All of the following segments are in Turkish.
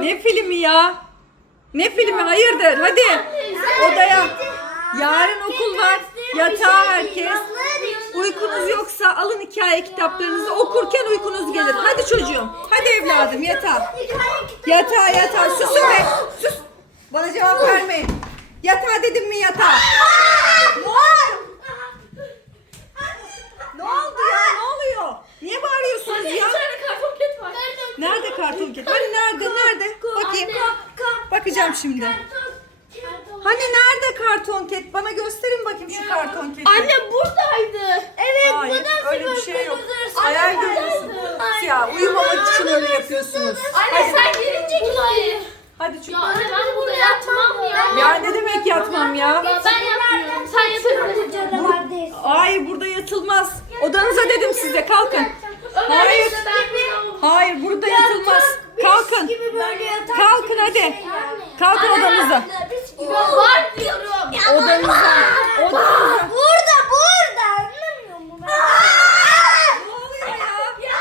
Ne filmi ya? Ne filmi? Hayırdır? Hadi. Odaya. Yarın okul var. Yatağa herkes. Uykunuz yoksa alın hikaye kitaplarınızı okurken uykunuz gelir. Hadi çocuğum. Hadi evladım yatağa. Yatağa yatağa. Susun be. Sus. Bana cevap vermeyin. Yatağa dedim mi yatağa? Ne oldu? Ne oldu ya? Ne oluyor? Niye bağırıyorsunuz Anne ya? bir tane karton ket var. Nerede karton ket? Hani nerede? Nerede? Bakayım. Bakacağım şimdi. Hani nerede karton ket? Bana gösterin bakayım şu karton keti. Anne buradaydı. Evet Hayır, bu da öyle bir şey yok. Hayal görüyorsun. Ya uyumamak için öyle yapıyorsunuz. Anne sen gelince gitti. Hadi Ya çünkü. anne ben burada yatmam ya. Ya ne demek yatmam ya? Ben yapmıyorum. Sen. Canavar Hayır burada yatılmaz. Odanıza dedim size kalkın. Hayır. Hayır burada yatılmaz. Kalkın. gibi böyle yatak Kalkın hadi. Kalkın odanıza. Var diyorum. Odanıza. Odanıza. Burada burada anlamıyor musun? Ne oluyor ya?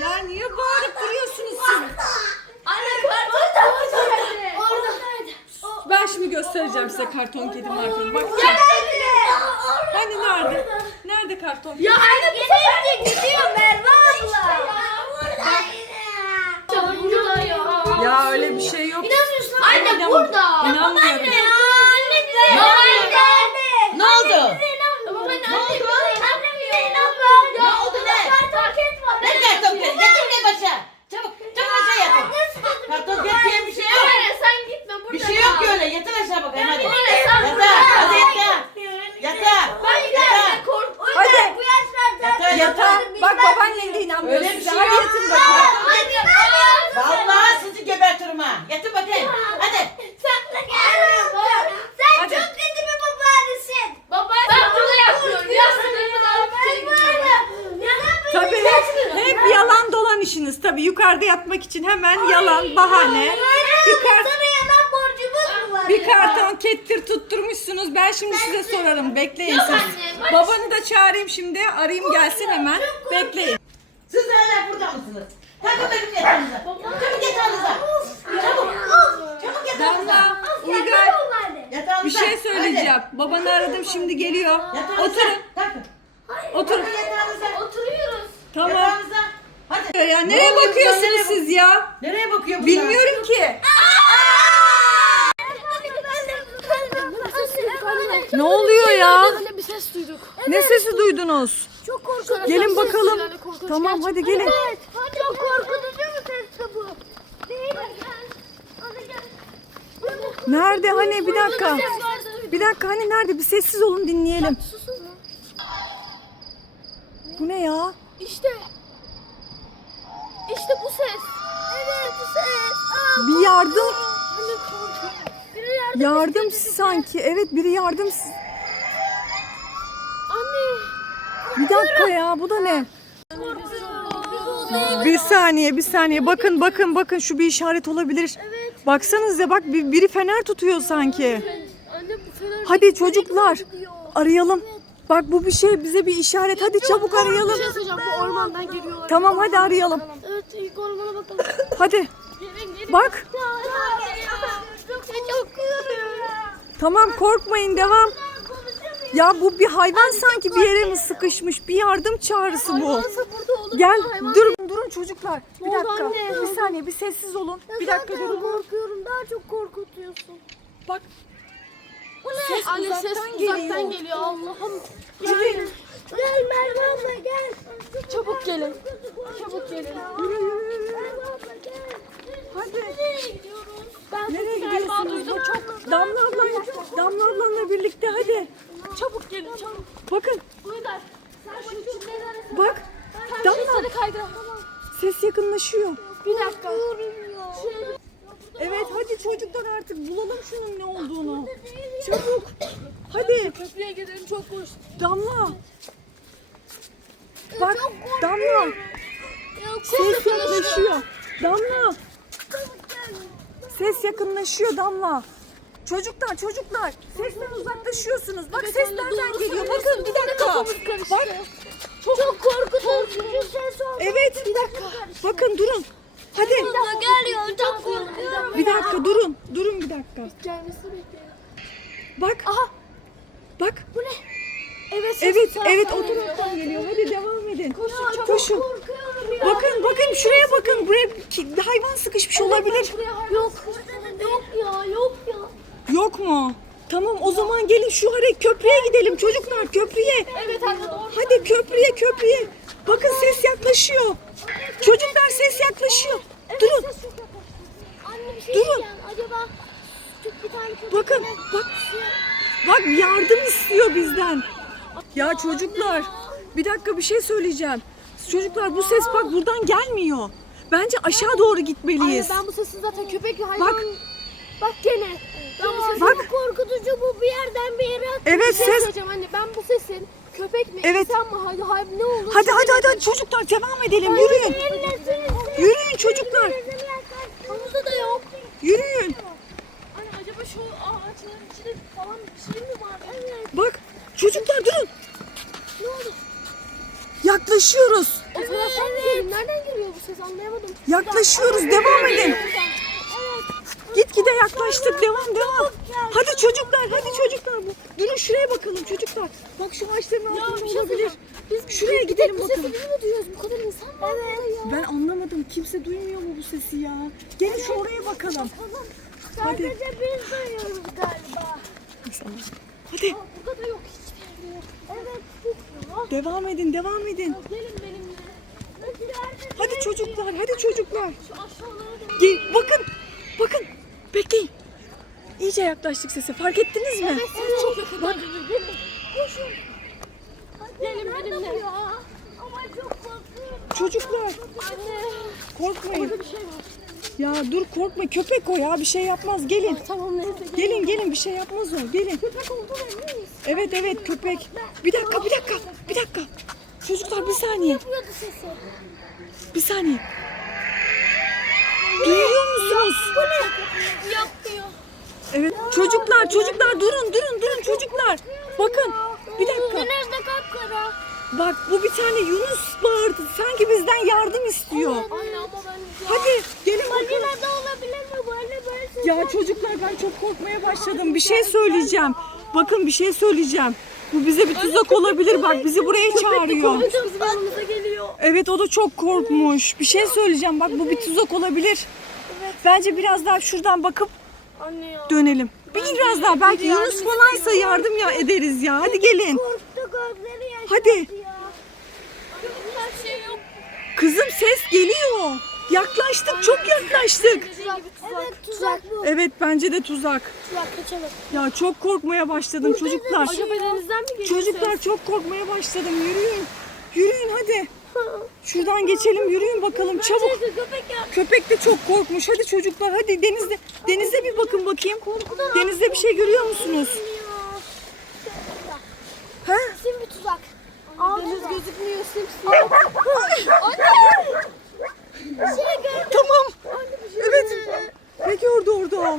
Ya niye bağırıp duruyorsunuz siz? Anne karton Oradaydı. Ben şimdi göstereceğim size karton kedi martonu. Bak. Hani nerede? Nerede karton kedi? Ya anne bu Gelince gidiyor Merve abla. Ya. Öyle bir şey yok. Anne burada. İnanmıyorum. Ya anne anne. Ne oldu? Baba ne Ne oldu? oldu? Annem bize inanmıyor. Ne oldu ne? Kartoket var. Ne karton kedi? Getir buraya başa. Çabuk, çabuk aşağı yatın. Karton kedi diye bir şey yok. Anne sen gitme burada Bir şey yok kal. ki öyle. Yatır aşağı bakayım hadi. Anne sen burada Yatağa, hadi kal. yatağa. Yatağa. Ben Yatağa. giderken kork. Hadi. Bu yaşlarda Yatağa, Yatağa. yatağa. Bak babaannen de inanmıyor Öyle bir size. şey Hadi yok. yatın bakayım. Hadi ya. Vallahi sizi gebertirim ha. Yatın bakayım. Hadi. Sen Sen Hadi. çok kötü bir babaannesin. Baba ben burada yapmıyorum. Ya sınırımı da alıp içeri gidiyorum. Tabii hep, hep yalan işiniz. Tabii yukarıda yatmak için hemen yalan, bahane. Bir, kart, Sana yalan borcumuz mu var? bir karton kettir tutturmuşsunuz. Ben şimdi size sorarım. Bekleyin Yok siz. anne, Babanı da çağırayım şimdi. Arayayım gelsin hemen. Bekleyin. Siz hala burada mısınız? Kalkın benim yatağınıza. Çabuk yatağınıza. Çabuk. Çabuk yatağınıza. Damla, Uygar Yatağınıza. bir şey söyleyeceğim. Babanı aradım şimdi geliyor. Hadi. Yatağınıza. Oturun. Yatağınıza. Oturuyoruz. Tamam. Yatağınıza. Ya nereye oluyor? Nereye bakıyorsunuz bak- siz ya? Nereye bakıyor bunlar? Bilmiyorum ki. Ne oluyor ya? Bir ses duyduk. Ne sesi duydunuz? Çok korkutucu. Gelin bakalım. Korkunç Tamam hadi gelin. Evet. Çok korkutucu bir ses bu. Değil mi? Nerede hani bir dakika. Bir dakika hani nerede? Bir sessiz olun dinleyelim. Bu ne ya? İşte. İşte bu ses. Evet bu ses. Aa, Bir yardım. yardım sanki. Evet biri yardım. Anne. Bir dakika ya bu da ne? Bir saniye bir saniye. Bakın bakın bakın şu bir işaret olabilir. Baksanıza bak bir- biri fener tutuyor sanki. Hadi çocuklar arayalım. Bak bu bir şey bize bir işaret. Hadi çabuk arayalım. şey. Tamam hadi arayalım. Evet ilk ormana bakalım. Hadi Gelin gelin. bak. Çok. Tamam korkmayın devam. Ya bu bir hayvan sanki bir yere mi sıkışmış? Bir yardım çağrısı bu. Nasıl burada olur? Gel Hayvan- durun durun çocuklar. Bir Ne oldu dakika. anne? Bir saniye bir sessiz olun. Bir dakika Zaten durun. korkuyorum. Daha çok korkutuyorsun. Bak. Ses Anne ses uzaktan geliyor. geliyor. Allah'ım. Gelin. Gel Merve abla gel. Çabuk gelin. Çabuk gelin. Yürü yürü yürü. Merve abla gel. Hadi. Ben Nereye sesi galiba gidiyorsunuz? duydum. Çok. Damla ablayla, Damla ablanla birlikte hadi. Çabuk gelin çabuk. Bakın Uygar. Sen şu çimlerin arasına. bak. Sen Damla kaydır. Ses yakınlaşıyor. Bir dakika. Evet hadi çocuklar artık bulalım şunun ne olduğunu. Çabuk. Hadi Köprüye gidelim çok koş. Damla. Bak Damla. Ses yakınlaşıyor. Damla. Ses yakınlaşıyor Damla. Çocuklar çocuklar sesten uzaklaşıyorsunuz. Bak ses nereden geliyor? Bakın bir dakika. Bak Çok korkutucu bir ses oldu. evet bir dakika. Bakın durun. Hadi. geliyor. Çok korkuyorum. Bir dakika durun. Durun bir dakika. Gelmesini bekliyorum. Bak. Aha. Bak. Bu ne? Evet. Evet evet o taraftan geliyor. Hadi devam edin. Koşun. Koşun. Korkuyorum ya. Bakın bakın şuraya bakın. Buraya ki- hayvan sıkışmış olabilir. Yok. Yok ya. Yok ya. Yok mu? Tamam o zaman gelin şu hareket köprüye gidelim çocuklar köprüye. Evet anne doğru. Hadi köprüye köprüye. Bakın ses yaklaşıyor. Yaklaşıyor. Durun. Anne bir şey Durun. diyeceğim. Acaba bir tane Bakın bak. Bak yardım istiyor bizden. Ya çocuklar bir dakika bir şey söyleyeceğim. Çocuklar bu ses bak buradan gelmiyor. Bence aşağı doğru Anne gitmeliyiz. ben bu sesin zaten köpek ve hayvan... Bak. Bak gene. Ben bu sesin Bak. korkutucu bu bir yerden bir yere attı. Evet, bir şey ses- söyleyeceğim anne ben bu sesin köpek mi Evet. insan mı hay, hay, ne olur. Hadi hadi hadi, hadi çocuklar devam edelim yürüyün. Yürüyün çocuklar. Havuzda da yok. Yürüyün. Anne acaba şu ağaçların içinde falan bir şey mi var? Evet. Bak çocuklar durun. Ne oldu? Yaklaşıyoruz. O taraftan geliyor? Nereden geliyor bu ses anlayamadım. Yaklaşıyoruz devam edin. Gitgide yaklaştık. Devam devam. Hadi çocuklar, hadi çocuklar. Durun şuraya bakalım çocuklar. Bak şu ağaçların altında bir şey olabilir. Biz Şuraya gidelim bu bakalım. sesi biz mi duyuyoruz? Bu kadar insan var burada ya. Ben anlamadım. Kimse duymuyor mu bu sesi ya? Gelin şu oraya bakalım. Hadi. Sadece biz duyuyoruz galiba. Hadi Burada da yok hiçbir yerde yok. Evet. Yok. devam edin, devam edin. Gelin benimle. Hadi çocuklar, hadi çocuklar. Şu aşağılara doğru. Gel, bakın. Bekleyin. İyice yaklaştık sese. Fark ettiniz mi? Evet, ses çok yakından geliyor. Gelin. Koşun. Gelin benimle. Ama çok korkuyorum. Çocuklar, Anne. korkmayın. Burada bir şey var. Ya dur korkma. Köpek o ya. Bir şey yapmaz. Gelin. Tamam neyse. Gelin gelin bir şey yapmaz o. Gelin. Köpek olduğuna eminiz. Evet evet köpek. Bir dakika bir dakika bir dakika. Çocuklar bir saniye. Bir saniye. Duyuyor musunuz? Bu ne? Yapmıyor. Evet. Çocuklar çocuklar durun durun durun çocuklar. Bakın bir dakika. Güneş de kapkara. Bak bu bir tane Yunus bağırdı. Sanki bizden yardım istiyor. Anne ama ben... Hadi gelin bakalım. Balina da olabilir mi? Böyle böyle ses. Ya çocuklar ben çok korkmaya başladım. Bir şey söyleyeceğim. Bakın bir şey söyleyeceğim. Bu bize bir tuzak olabilir. Bak bizi buraya çağırıyor. Bizim yanımıza geliyor. Evet o da çok korkmuş. Bir şey söyleyeceğim. Bak bu bir tuzak olabilir. Bence biraz daha şuradan bakıp Anne ya. dönelim. Bir biraz daha belki Yunus falansa yardım ya ederiz ya. Hadi gelin. Korktu gözleri yaşardı Hadi. ya. Her şey yok. Kızım ses geliyor. Yaklaştık çok yaklaştık. Evet tuzak bu. Evet bence de tuzak. Tuzak kaçalım. Ya çok korkmaya başladım çocuklar. Acaba denizden mi geliyor Çocuklar çok korkmaya başladım. Yürüyün. Yürüyün hadi. Şuradan geçelim yürüyün bakalım çabuk. Köpek de çok korkmuş. Hadi çocuklar hadi denizde denizde bir bakın bakayım. Denizde bir şey görüyor musunuz? Ha? Sim bir tuzak. Deniz gözükmüyor simsiyah. Anne! Tamam. Evet. Ne gördü orada?